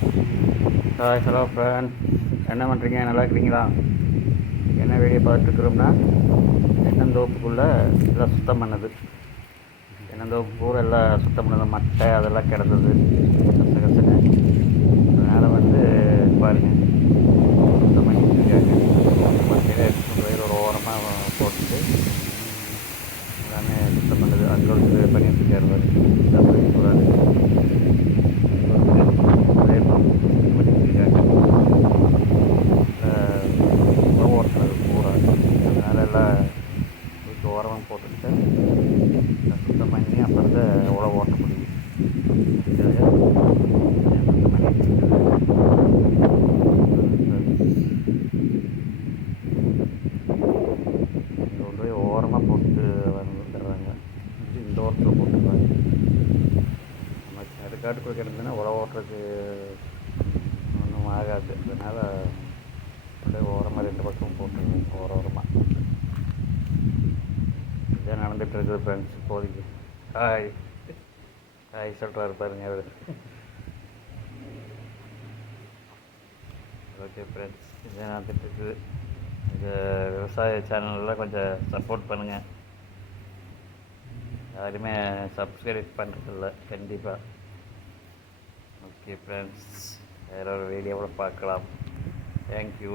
Hi hello friend என்ன பண்ணுறீங்க நல்லா இருக்கிறீங்களா? என்ன வெளியே பார்த்துருக்குறோம்னா தென்னந்தோப்புக்குள்ளே எல்லாம் சுத்தம் பண்ணது. தென்னந்தோப்பு பூரா எல்லாம் சுத்தம் பண்ணது. மட்டை அதெல்லாம் கிடந்தது. கச அதனால் வந்து பாருங்கள் சுத்தம் பண்ணிட்டு இருக்காங்க. மட்டையில எடுத்துட்டு போய் ஒரு ஓரமாக போட்டுட்டு எல்லாமே சுத்தம் பண்ணுறது அங்கே பண்ணிட்டு இருக்காரு பாரு. இதான் போய் சொல்கிறாரு ஓட்டுறது பூரா அதனால எல்லாம் வீட்டு போட்டுக்கிட்டு சுத்தம் பண்ணி அப்புறம் தான் உழவு ஓட்ட முடியும் கொண்டு போய் ஓரமாக போட்டு வந்துடுறாங்க. இந்த ஓரத்தில் போட்டுருவாங்க நம்ம நெடுக்காட்டுக்குள்ள கிடந்ததுன்னா உழவு ஓட்டுறதுக்கு ஒன்றும் ஆகாது. அதனால் அப்படியே ஓரமாக ரெண்டு பக்கம் நடந்துகிட்ருக்குது இருக்குது ஃப்ரெண்ட்ஸ் இப்போதைக்கு. ஹாய் ஹாய் சொல்கிறாரு பாருங்க அவர். ஓகே ஃப்ரெண்ட்ஸ் இதே நடந்துட்டு இருக்குது இந்த விவசாய சேனல்லாம் கொஞ்சம் சப்போர்ட் பண்ணுங்கள் யாருமே சப்ஸ்கிரைப் பண்ணுறதில்ல கண்டிப்பாக ஓகே ஃப்ரெண்ட்ஸ் வேற ஒரு வீடியோவில் பார்க்கலாம். தேங்க்யூ